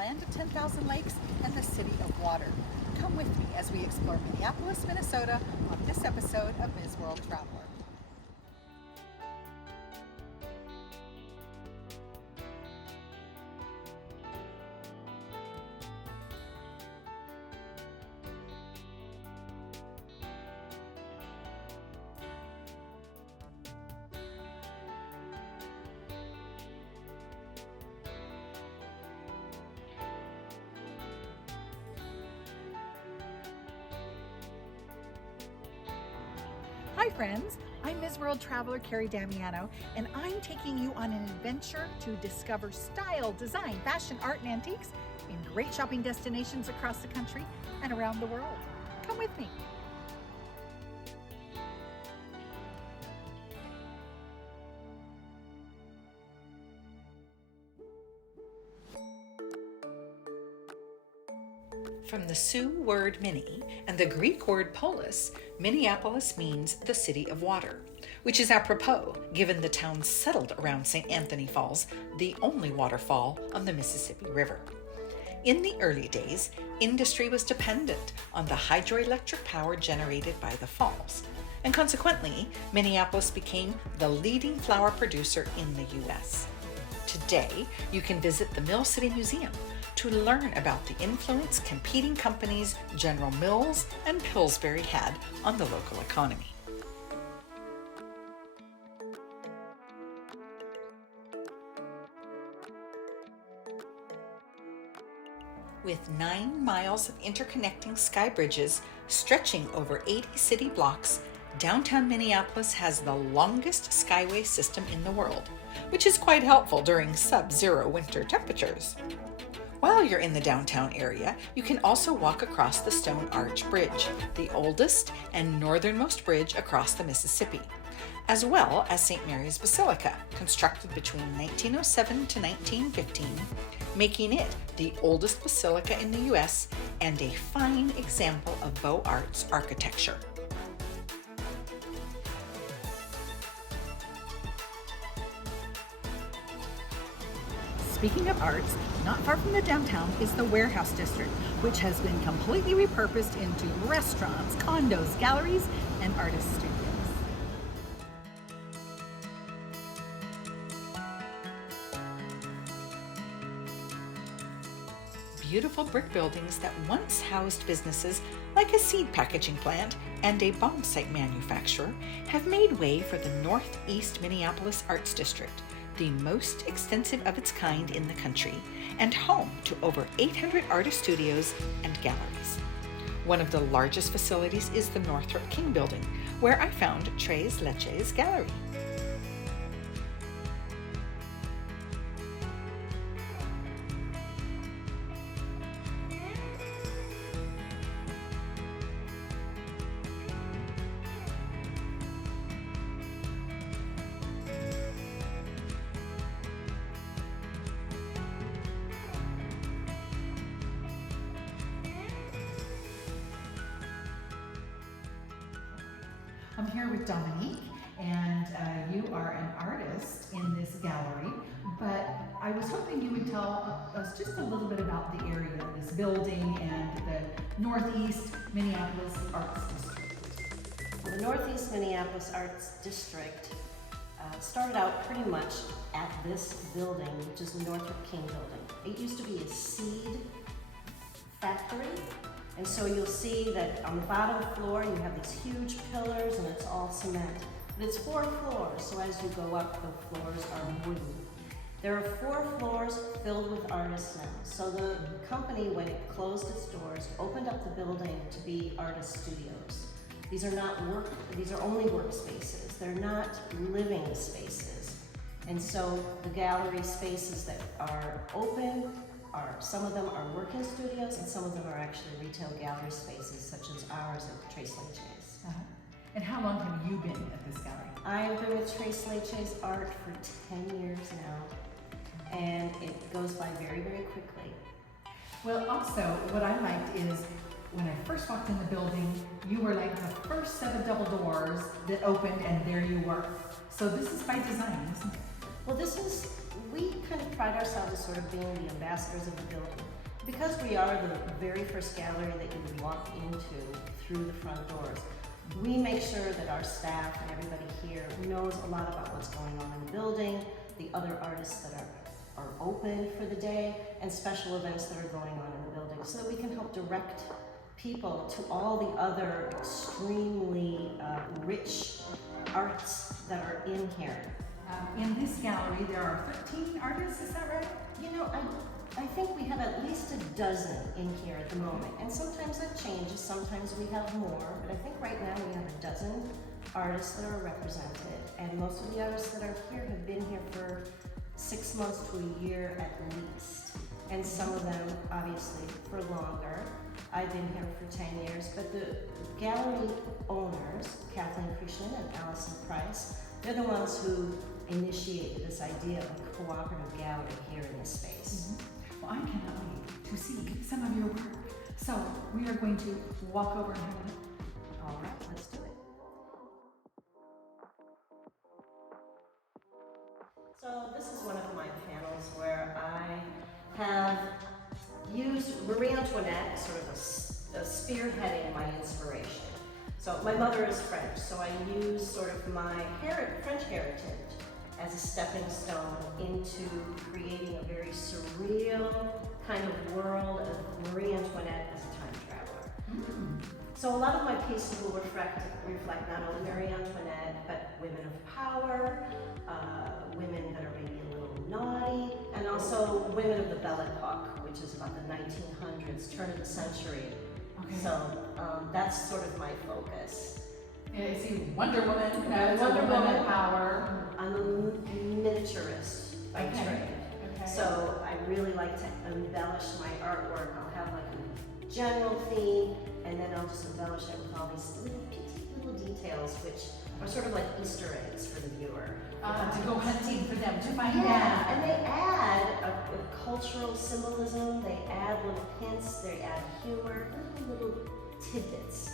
land of 10,000 lakes and the city of water. Come with me as we explore Minneapolis, Minnesota on this episode of Ms. World Traveler. Hi friends, I'm Ms. World Traveler Carrie Damiano, and I'm taking you on an adventure to discover style, design, fashion, art, and antiques in great shopping destinations across the country and around the world. Come with me. From the Sioux word Minnie and the Greek word polis, Minneapolis means the city of water, which is apropos given the town settled around St. Anthony Falls, the only waterfall on the Mississippi River. In the early days, industry was dependent on the hydroelectric power generated by the falls, and consequently, Minneapolis became the leading flower producer in the U.S. Today, you can visit the Mill City Museum to learn about the influence competing companies General Mills and Pillsbury had on the local economy. With 9 miles of interconnecting sky bridges stretching over 80 city blocks, downtown Minneapolis has the longest skyway system in the world, which is quite helpful during sub-zero winter temperatures. While you're in the downtown area, you can also walk across the Stone Arch Bridge, the oldest and northernmost bridge across the Mississippi, as well as St. Mary's Basilica, constructed between 1907 to 1915, making it the oldest basilica in the U.S. and a fine example of Beaux Arts architecture. Speaking of arts, not far from the downtown is the Warehouse District, which has been completely repurposed into restaurants, condos, galleries, and artist studios. Beautiful brick buildings that once housed businesses like a seed packaging plant and a bomb site manufacturer have made way for the Northeast Minneapolis Arts District, the most extensive of its kind in the country, and home to over 800 artist studios and galleries. One of the largest facilities is the Northrup King Building, where I found Leches Gallery. I'm here with Dominique, and you are an artist in this gallery, but I was hoping you would tell us just a little bit about the area, this building, and the Northeast Minneapolis Arts District. Well, the Northeast Minneapolis Arts District started out pretty much at this building, which is the Northrup King Building. It used to be a seed factory. And so you'll see that on the bottom floor you have these huge pillars and it's all cement. But it's 4 floors, so as you go up, the floors are wooden. There are 4 floors filled with artists now. So the company, when it closed its doors, opened up the building to be artist studios. These are only workspaces. They're not living spaces. And so the gallery spaces that are open some of them are working studios and some of them are actually retail gallery spaces such as ours at Trace Leches. And how long have you been at this gallery? I have been with Trace Leches Art for 10 years now, and it goes by very, very quickly. Well, also, what I liked is when I first walked in the building, you were like the first set of double doors that opened and there you were. So this is by design, isn't it? Well, this is we kind of pride ourselves as sort of being the ambassadors of the building. Because we are the very first gallery that you would walk into through the front doors, we make sure that our staff and everybody here knows a lot about what's going on in the building, the other artists that are open for the day, and special events that are going on in the building, so that we can help direct people to all the other extremely rich arts that are in here. In this gallery, there are 13 artists, is that right? You know, I think we have at least a dozen in here at the moment, and sometimes that changes, sometimes we have more, but I think right now we have a dozen artists that are represented, and most of the artists that are here have been here for 6 months to a year at least, and some of them obviously for longer. I've been here for 10 years, but the gallery owners, Kathleen Krishnan and Allison Price, they're the ones who initiated this idea of a cooperative gallery here in this space. Well, I cannot wait to see some of your work. So we are going to walk over and have a look. All right, let's do it. So this is one of my panels where I have used Marie Antoinette, sort of a spearheading my inspiration. So my mother is French, so I use sort of my French heritage as a stepping stone into creating a very surreal kind of world of Marie Antoinette as a time traveler. So a lot of my pieces will reflect not only Marie Antoinette, but women of power, women that are maybe a little naughty, and also women of the Belle Epoque, which is about the 1900s, turn of the century. Okay. So that's sort of my focus. Yeah, I see Wonder Woman, Wonder Woman. power. I'm a miniaturist by trade. Okay. So I really like to embellish my artwork. I'll have like a general theme, and then I'll just embellish it with all these little details, which are sort of like Easter eggs for the viewer. To go hunting for them, to find Yeah, them. and they add a cultural symbolism, they add little hints, they add humor, little tidbits.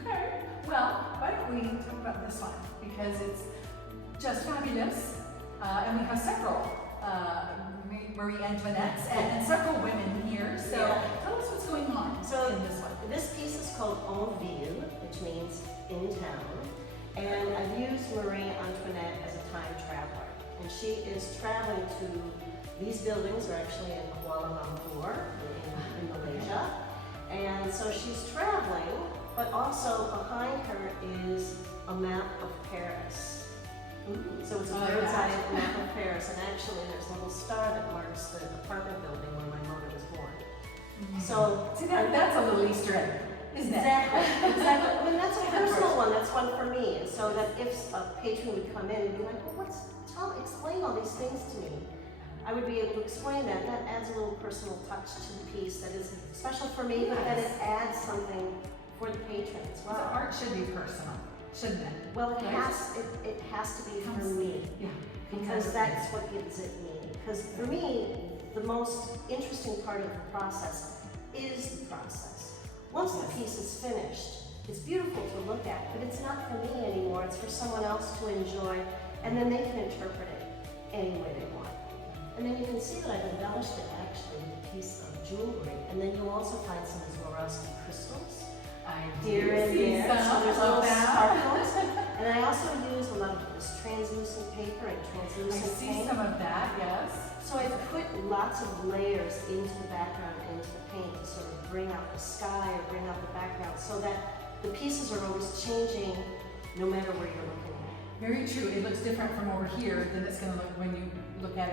Okay, well, why don't we talk about this one, because it's just fabulous, and we have several Marie Antoinettes and several women here, so Yeah. tell us what's going on So in this one. this piece is called En Ville, which means in town, and I've used Marie Antoinette as a time traveler, and she is traveling to, these buildings are actually in Kuala Lumpur, in Malaysia, and so she's traveling, but also behind her is a map of Paris. So it's a bird's eye map of Paris, and actually there's a little star that marks the apartment building where my mother was born. So See, that's a little Easter egg, isn't it? Exactly. I mean, that's a personal one. That's one for me. And so that if a patron would come in and be like, "Well, explain all these things to me," I would be able to explain that. That adds a little personal touch to the piece that is special for me, but then it adds something for the patron as So well. art should be personal, shouldn't it? Well, it Right? has to be for me, Yeah. because that's what gives it meaning. Because for me, the most interesting part of the process is the process. Once the piece is finished, it's beautiful to look at, but it's not for me anymore. It's for someone else to enjoy, and then they can interpret it any way they want. And then you can see that I've embellished it actually with a piece of jewelry, and then you'll also find some Swarovski crystals I here and see there. some So there's of little that. sparkles. And I also use a lot of this translucent paper and I translucent see paint. some of that, yes. So I've put lots of layers into the background and into the paint to sort of bring out the sky or bring out the background, so that the pieces are always changing no matter where you're looking at. Very true. It looks different from over here than it's going to look when you look at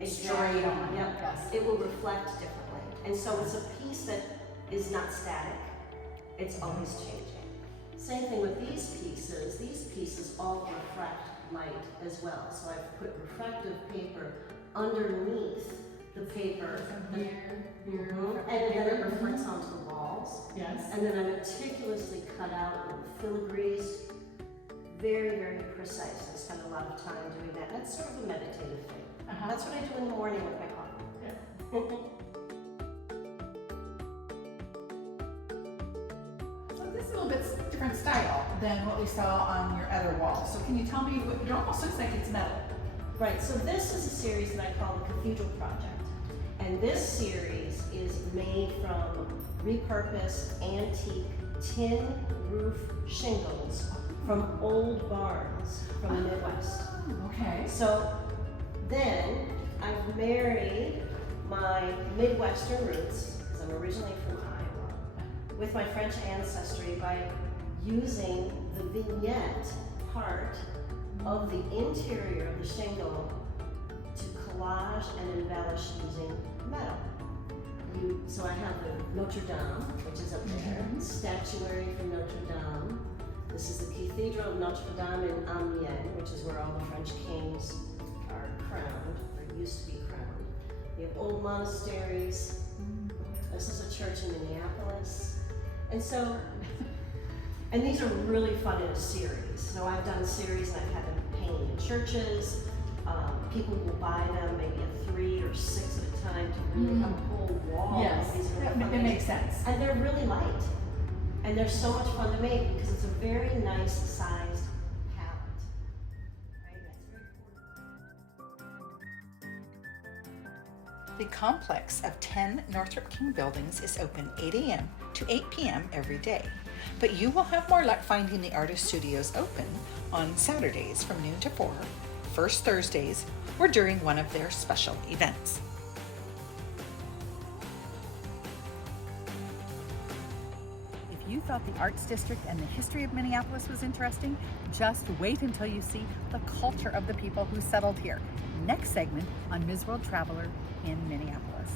it straight on. Yep. Yes. It will reflect differently. And so it's a piece that is not static. It's always changing. Same thing with these pieces. These pieces all reflect light as well. So I've put reflective paper underneath the paper. Here, And then it reflects onto the walls. Yes. And then I meticulously cut out little filigrees. Very, very precise. I spend a lot of time doing that. That's sort of a meditative thing. That's what I do in the morning with my coffee. Yeah. So this is a little bit different style than what we saw on your other wall. So can you tell me, it almost looks like it's metal. Right, so this is a series that I call the Cathedral Project. And this series is made from repurposed antique tin roof shingles from old barns from the Midwest. Okay. So then I've married my Midwestern roots, because I'm originally from Iowa, with my French ancestry by using the vignette part of the interior of the shingle to collage and embellish using metal. So I have the Notre Dame, which is up there, statuary from Notre Dame. This is the Cathedral of Notre Dame in Amiens, which is where all the French kings are crowned, or used to be crowned. We have old monasteries. This is a church in Minneapolis. And so, and these are really fun in a series. So I've done a series and I've had them hanging in churches. People will buy them maybe a 3 or 6 at a time to really have a whole wall. Yes, These are really fun it makes sense. And they're really light. And they're so much fun to make because it's a very nice sized palette. Right? That's very important. The complex of 10 Northrup King buildings is open 8 a.m. to 8 p.m. every day. But you will have more luck finding the artist studios open on Saturdays from noon to 4, first Thursdays, or during one of their special events. If you thought the Arts District and the history of Minneapolis was interesting, just wait until you see the culture of the people who settled here. Next segment on Ms. World Traveler in Minneapolis.